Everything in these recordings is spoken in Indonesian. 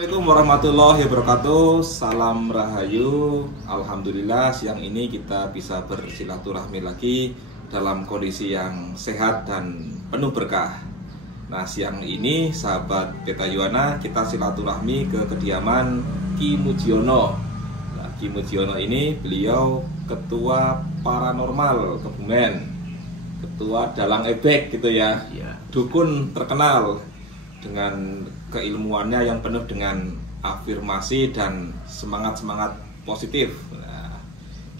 Assalamualaikum warahmatullahi wabarakatuh. Salam rahayu. Alhamdulillah siang ini kita bisa bersilaturahmi lagi dalam kondisi yang sehat dan penuh berkah. Nah, siang ini sahabat Beta Yuana kita silaturahmi ke kediaman Ki Mujiono. Nah, Ki Mujiono ini beliau ketua paranormal Kebumen, ketua dalang ebek gitu ya. Dukun terkenal dengan keilmuannya yang penuh dengan afirmasi dan semangat-semangat positif. Nah,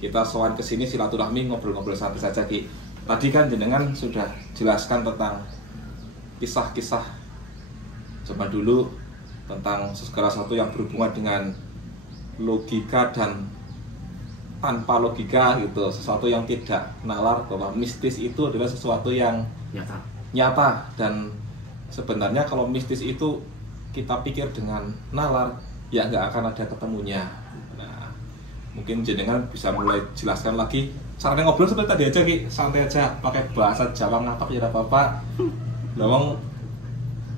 kita sowan ke sini silaturahmi ngobrol-ngobrol santai saja, Ki. Tadi kan jenengan sudah jelaskan tentang kisah-kisah zaman dulu tentang segala sesuatu yang berhubungan dengan logika dan tanpa logika gitu, sesuatu yang tidak nalar, bahwa mistis itu adalah sesuatu yang nyata dan sebenarnya kalau mistis itu kita pikir dengan nalar, ya nggak akan ada ketemunya. Nah, mungkin jenengan bisa mulai jelaskan lagi. Caranya ngobrol seperti tadi aja, Ki, santai aja, pakai bahasa Jawa ngapak ya apa-apa. Lawang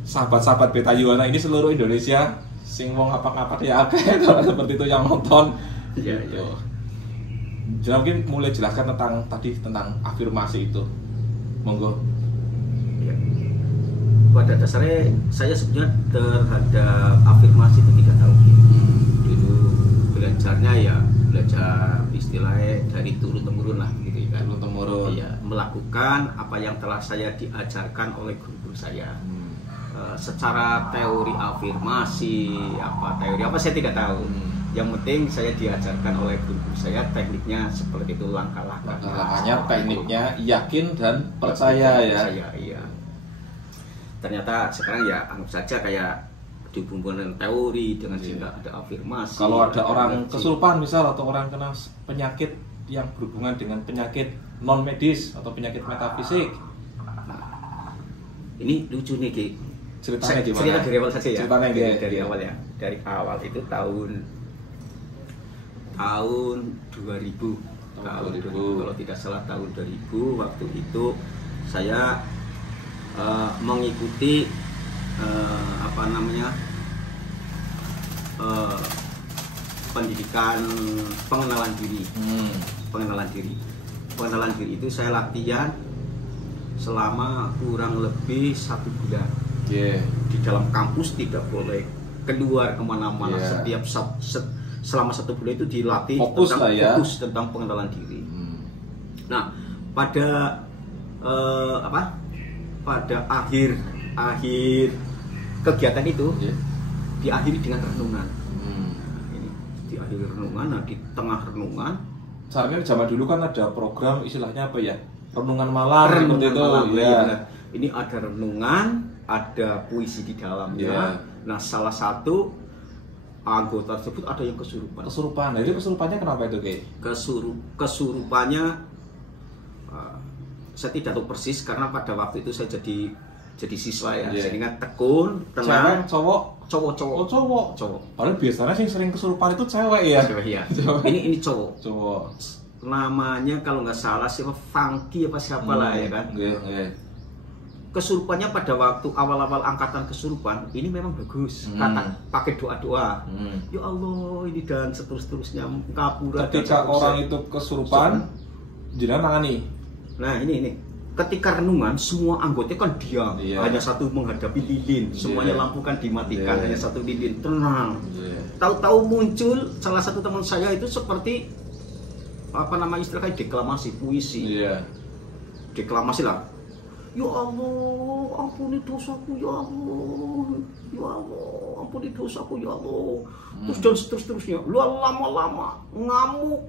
sahabat-sahabat Beta Yuana ini seluruh Indonesia, sing wong ngapak-ngapak ya oke, kalau seperti itu yang nonton. Iya. Jadi mungkin mulai jelaskan tentang afirmasi itu. Monggo. Pada dasarnya saya sebenarnya terhadap afirmasi itu tidak tahu. Dulu belajarnya ya belajar istilahnya dari turun temurun lah gitu kan. Turun temurun. Iya, melakukan apa yang telah saya diajarkan oleh guru saya. Secara teori afirmasi teori apa saya tidak tahu. Yang penting saya diajarkan oleh guru saya tekniknya seperti itu, langkah-langkahnya, tekniknya yakin dan percaya ya. Iya. Ternyata sekarang ya anggap saja kayak dihubungkan dengan teori dengan sehingga ada afirmasi. Kalau ada orang kesurupan misal atau orang kena penyakit yang berhubungan dengan penyakit non medis atau penyakit metafisik. Nah, ini lucu nih, Ki. Ceritanya gimana? Cerita dari awal saja ya. Ceritanya dari awal ya. Dari awal itu tahun 2000. Tahun 2000. Kalau tidak salah tahun 2000 waktu itu saya mengikuti pendidikan pengenalan diri. Pengenalan diri itu saya latihan selama kurang lebih 1 bulan. Di dalam kampus tidak boleh keluar kemana-mana. Selama 1 bulan itu dilatih fokus tentang pengenalan diri. Nah, pada akhir kegiatan itu diakhiri dengan renungan. Ini diakhiri renungan. Nah, di tengah renungan, seharusnya zaman dulu kan ada program istilahnya apa ya, renungan malam seperti itu ya. Ini ada renungan, ada puisi di dalamnya. Nah, salah satu anggota tersebut ada yang kesurupan. Nah, itu kesurupannya kenapa itu, Ki? Kesurupannya saya tidak tahu persis karena pada waktu itu saya jadi siswa ya. Sehingga tekun, tenang. Cowok. Oh, cowok. Padahal biasanya sih sering kesurupan itu cewek ya. Ini cowok. Cowok. Namanya kalau nggak salah siapa, Funky apa siapa lah ya kan. Kesurupannya pada waktu awal-awal angkatan kesurupan ini memang bagus. Kata pakai doa-doa. Ya Allah, ini dan seterusnya ngapura. Ketika orang itu kesurupan, jenengan nangani. Nah, ini ketika renungan semua anggota kan diam, hanya satu menghadapi lilin, semuanya lampu kan dimatikan, hanya satu lilin, tenang. Tahu-tahu muncul salah satu teman saya itu seperti istilahnya deklamasi puisi, deklamasi lah. Ya Allah, ampuni dosaku ya Allah, ya Allah, ampuni dosaku ya Allah. Terus dan seterusnya, lu lama-lama ngamuk.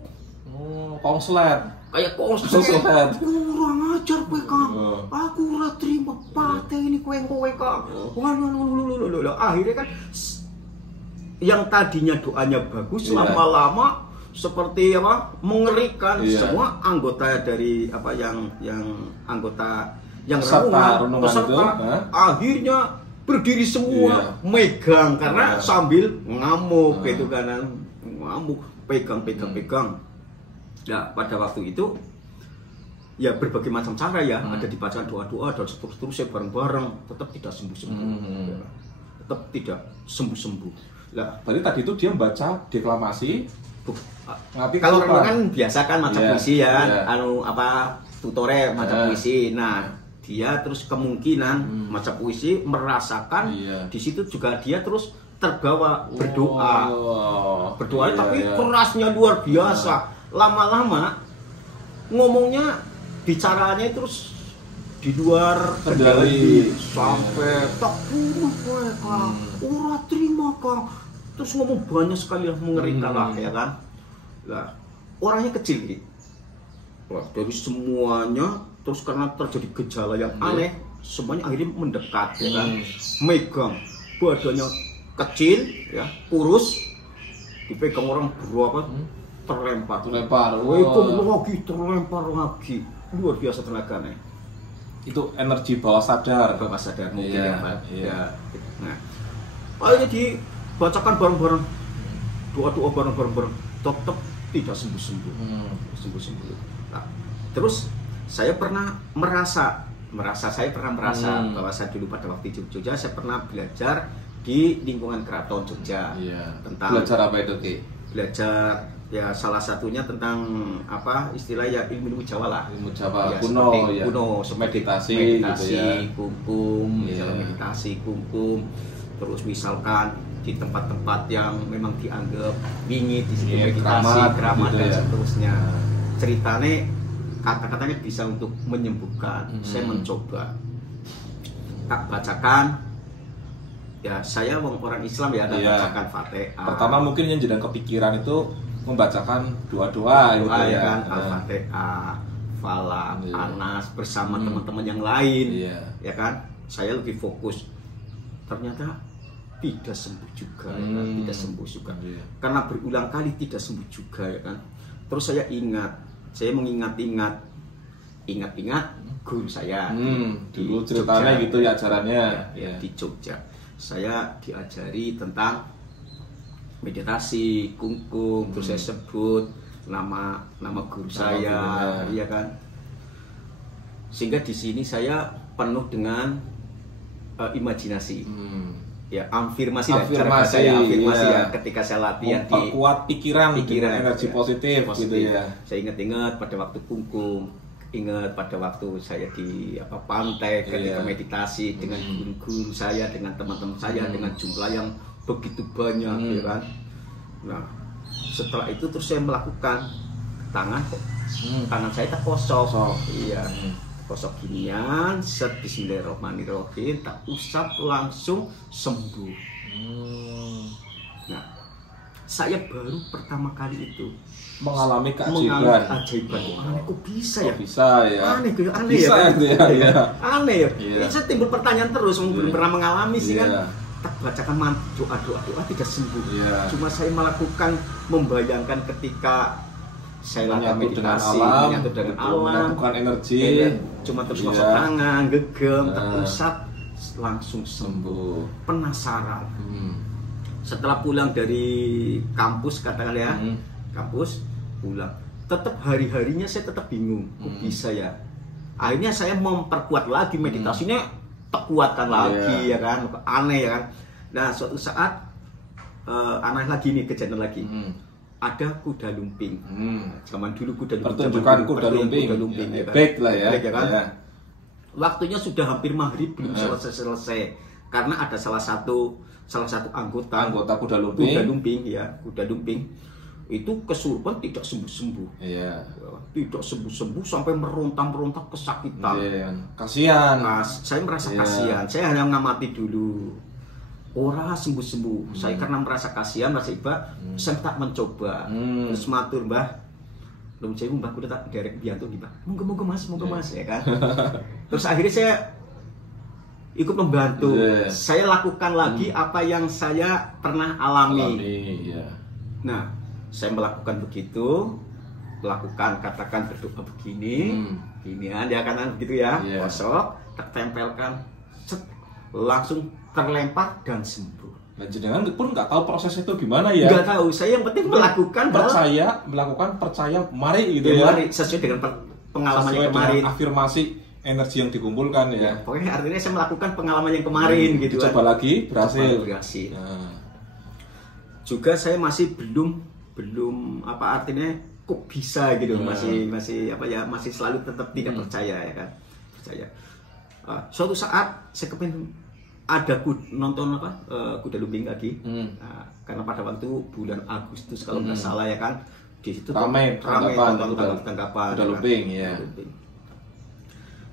Konslet. Kayak konslet. Kurang ajar kowe, Kang. Aku ora terima pate ini kowe, Kang. Akhirnya kan yang tadinya doanya bagus lama-lama seperti mengerikan. Semua anggota dari yang anggota yang renungan akhirnya berdiri semua, megang karena sambil ngamuk gitu kan. Ngamuk, pegang. Nah, pada waktu itu ya berbagai macam cara ya, ada dibacakan doa-doa dan seterusnya bareng-bareng, tetap tidak sembuh-sembuh. Tetap tidak sembuh-sembuh. Lah, berarti tadi itu dia membaca deklamasi. kalau orang kan biasa kan maca puisi ya, Yeah. tutore maca puisi. Nah, dia terus kemungkinan maca puisi merasakan di situ juga dia terus terbawa berdoa. Berdoa tapi kerasnya luar biasa. Lama-lama ngomongnya bicaranya terus di luar kendali sampai tak bunuh kowe Kang, ora terima Kang. Terus ngomong banyak sekali yang mengerikan lah ya kan. Lah, orangnya kecil gitu. Wah, dari semuanya terus karena terjadi gejala yang aneh, semuanya akhirnya mendekat ya kan. Megang badannya kecil ya, kurus, dipegang orang berapa terlempar. Terlempar lagi. Luar biasa tenaganya. Itu energi bawah sadar mungkin ya. Nah, akhirnya dibacakan bareng-bareng, doa-doa bareng-bareng, tetap tidak sembuh-sembuh. Nah, terus saya pernah merasa bahwa saya dulu pada waktu di Jogja saya pernah belajar di lingkungan keraton Jogja tentang belajar apa itu Ki? Belajar ya salah satunya tentang istilah ya ilmu Jawa lah, ilmu Jawa ya, kuno meditasi gitu ya. meditasi kungkum, terus misalkan di tempat-tempat yang memang dianggap bingit di situ meditasi keramat gitu dan seterusnya. Ceritanya kata-katanya bisa untuk menyembuhkan. Saya mencoba tak bacakan. Ya saya orang Islam ya, ada bacakan Fatihah. Pertama mungkin yang jadi kepikiran itu membacakan doa-doa gitu ya kan, Al-Fatihah, Falaq, Anas bersama teman-teman yang lain. Ya kan? Saya lebih fokus. Ternyata tidak sembuh juga ya kan? Tidak sembuh juga. Karena berulang kali tidak sembuh juga ya kan. Terus saya mengingat-ingat guru saya. Dulu ceritanya Jogja, gitu ya ajarannya di Jogja. Saya diajari tentang meditasi, kungkum, terus saya sebut nama guru saya, iya kan. Sehingga di sini saya penuh dengan imajinasi. Ya, afirmasi ya ketika saya latihan memperkuat pikiran energi positif gitu ya. Saya ingat pada waktu kungkum, ingat pada waktu saya di pantai ketika meditasi dengan guru-guru saya, dengan teman-teman saya, dengan jumlah yang begitu banyak ya kan. Nah, setelah itu terus saya melakukan tangan saya tak kosong. Iya. Kosok ginian, set bismillahirrahmanirrahim, tak usap langsung sembuh. Nah, saya baru pertama kali itu mengalami keajaiban. Kok bisa ya? Aneh ya. Aneh ya. Saya timbul pertanyaan terus, belum pernah mengalami sih kan. Tak bacakan doa tidak sembuh. Cuma saya membayangkan ketika saya latihan meditasi, menyatu dengan alam, melakukan energi, cuma terus kosong tangan, gegem, terusap, langsung sembuh. Penasaran. Setelah pulang dari kampus katakan ya, kampus pulang, tetap hari-harinya saya tetap bingung, kok bisa ya. Akhirnya saya memperkuat lagi meditasinya, kuatkan lagi ya kan, aneh ya kan. Nah suatu saat aneh lagi nih, kejadian lagi. Ada kuda lumping. Zaman dulu kuda lumping. Pertunjukan kuda lumping. Ya, baik lah ya. Baik, ya kan? Waktunya sudah hampir maghrib, belum selesai. Karena ada salah satu anggota kuda lumping. Kuda lumping itu kesurupan tidak sembuh-sembuh. Tidak sembuh-sembuh sampai meronta-meronta kesakitan. Kasihan. Nah, saya merasa kasihan. Saya hanya mengamati dulu. Ora sembuh-sembuh. Saya karena merasa kasihan, merasa iba, saya tak mencoba. Terus matur, Mbah. Belum saya Mbah kuda tak derek biantu nih, Mbah. Monggo Mas ya kan. Terus akhirnya saya ikut membantu. Saya lakukan lagi apa yang saya pernah alami. Nah, saya melakukan begitu, katakan berdoa begini, ginian dia kanan begitu ya, kosok, tak tempelkan, langsung terlempar dan sembuh. Nah, jenengan pun nggak tahu prosesnya itu gimana ya? Nggak tahu, saya yang penting melakukan percaya, mari gitu ya. Mari, sesuai dengan pengalaman yang kemarin. Afirmasi energi yang dikumpulkan ya. Pokoknya artinya saya melakukan pengalaman yang kemarin gitu. Coba lagi, berhasil. Nah, juga saya masih belum apa artinya kok bisa gitu, masih apa ya, masih selalu tetap tidak percaya ya kan, percaya. Suatu saat saya kepengen ada nonton apa kuda lumping lagi, karena pada waktu bulan Agustus kalau nggak salah ya kan, di situ ramai tanggapan kuda lumping ya.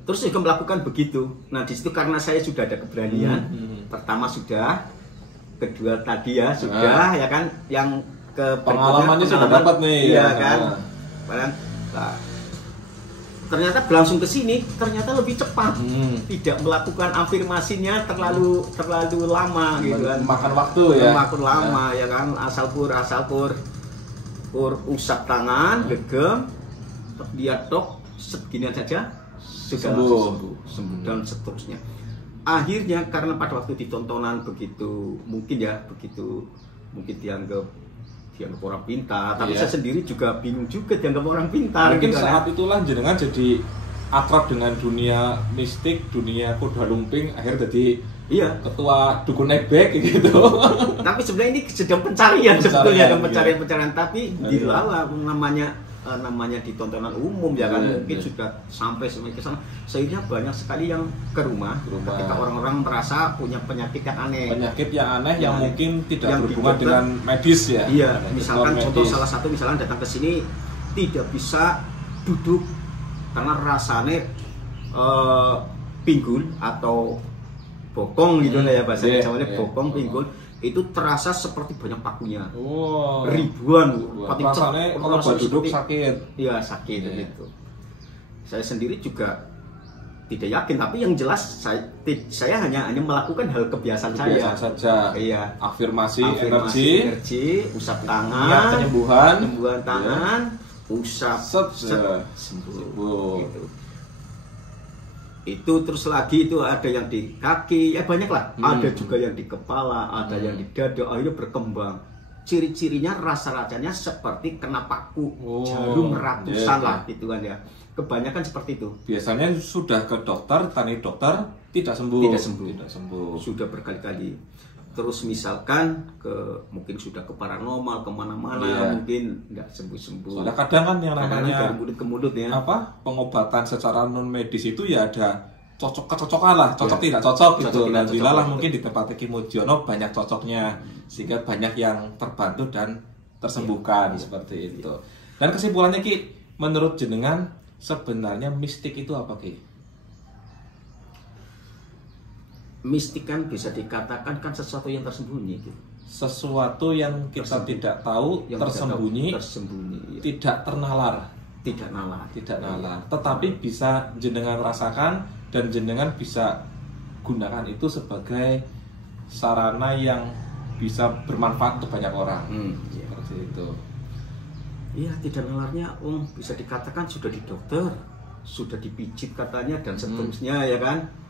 Terus juga melakukan begitu. Nah di situ karena saya sudah ada keberanian, pertama sudah, kedua tadi ya sudah ya kan, yang pengalamannya sudah dapat nih ya kan. Nah, ternyata langsung ke sini ternyata lebih cepat, tidak melakukan afirmasinya terlalu lama gitu kan, makan waktu ya, makan lama ya kan, asal pur usap tangan, gegem, dia tok segini saja sudah sembuh dan seterusnya. Akhirnya karena pada waktu ditontonan begitu mungkin dianggap orang pintar, tapi saya sendiri juga bingung juga dianggap orang pintar. Mungkin gitu, saat itulah jenengan jadi akrab dengan dunia mistik, dunia kuda lumping, akhirnya jadi ketua dukun nebek gitu. Tapi sebenarnya ini sedang pencarian sebetulnya, pencarian, tapi dilala namanya di tontonan umum ya kan, mungkin sudah sampai ke sana. Sehingga banyak sekali yang ke rumah ketika orang-orang merasa punya penyakit yang aneh yang mungkin tidak berhubungan dengan medis ya. Iya, misalkan contoh salah satu misalnya datang ke sini tidak bisa duduk karena rasanya pinggul atau bokong gitu ya bahasa Jawanya, bokong pinggul itu terasa seperti banyak pakunya, ribuan. Rasanya kalau duduk sakit. Iya sakit gitu. Saya sendiri juga tidak yakin, tapi yang jelas saya hanya melakukan hal kebiasaan saja. Iya. Afirmasi, energi, usap tangan, penyembuhan tangan, usap sembuh. Gitu. Itu terus lagi itu ada yang di kaki, ya banyak lah, ada juga yang di kepala, ada yang di dada, akhirnya berkembang. Ciri-cirinya rasa-rasanya seperti kena paku jarum ratusan lah gitu kan ya. Kebanyakan seperti itu. Biasanya sudah ke dokter, tani dokter tidak sembuh. Sudah berkali-kali. Terus misalkan mungkin sudah ke paranormal kemana-mana, mungkin nggak sembuh-sembuh. Soalnya kadang kan yang namanya dari mulut ke mulut ya. Pengobatan secara non medis itu ya ada kecocokan lah, tidak cocok gitu. Dan dilalah mungkin di tempat Ki Mujiono banyak cocoknya, sehingga banyak yang terbantu dan tersembuhkan seperti itu. Dan kesimpulannya Ki, menurut jenengan sebenarnya mistik itu apa Ki? Mistik kan bisa dikatakan kan sesuatu yang tersembunyi gitu. Sesuatu yang kita tidak tahu, yang tersembunyi, tidak ternalar, tetapi bisa jenengan rasakan dan jenengan bisa gunakan itu sebagai sarana yang bisa bermanfaat untuk banyak orang. Seperti itu. Iya, tidak nalarnya bisa dikatakan sudah di dokter, sudah dipijit katanya dan seterusnya ya kan.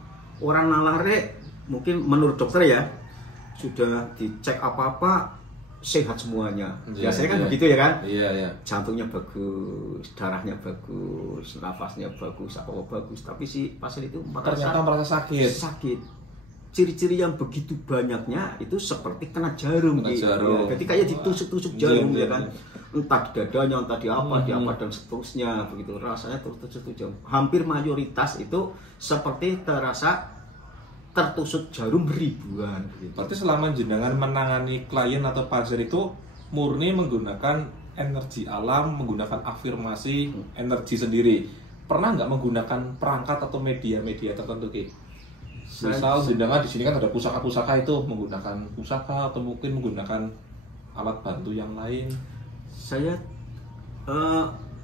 Orang nalarnya mungkin menurut dokter ya sudah dicek apa-apa sehat semuanya. Biasanya kan begitu ya kan. Jantungnya bagus, darahnya bagus, nafasnya bagus, apa bagus. Tapi si pasien itu ternyata merasa sakit. Ciri-ciri yang begitu banyaknya itu seperti kena jarum. Ya. Jadi kayak ditusuk-tusuk jarum ya kan. Entah di dadanya, entah di apa dan seterusnya begitu. Rasanya tertusuk jarum. Hampir mayoritas itu seperti tertusuk jarum ribuan gitu. Berarti selama jenengan menangani klien atau pasien itu murni menggunakan energi alam, menggunakan afirmasi, energi sendiri. Pernah nggak menggunakan perangkat atau media-media tertentu Ki? Misal jenengan di sini kan ada pusaka-pusaka, itu menggunakan pusaka atau mungkin menggunakan alat bantu yang lain? Saya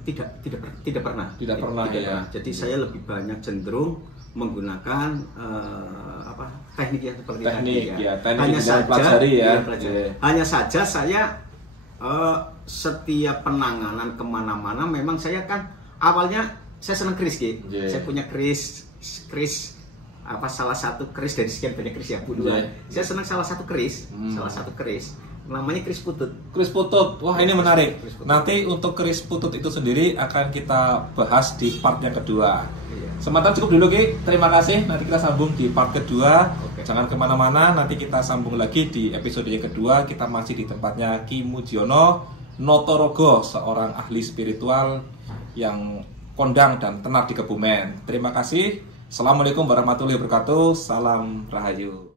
tidak pernah. Jadi saya lebih banyak cenderung menggunakan teknik yang seperti hanya saja saya setiap penanganan kemana-mana memang saya kan awalnya saya senang keris saya punya keris salah satu keris dari sekian banyak keris ya puluhan. Saya senang salah satu keris namanya keris putut. Wah ini menarik. Nanti untuk keris putut itu sendiri akan kita bahas di part yang kedua. Sementara cukup dulu Ki, terima kasih. Nanti kita sambung di part kedua. Jangan kemana-mana, nanti kita sambung lagi di episode yang kedua. Kita masih di tempatnya Ki Mujiono Notorogo, seorang ahli spiritual yang kondang dan tenar di Kebumen. Terima kasih. Assalamualaikum warahmatullahi wabarakatuh. Salam Rahayu.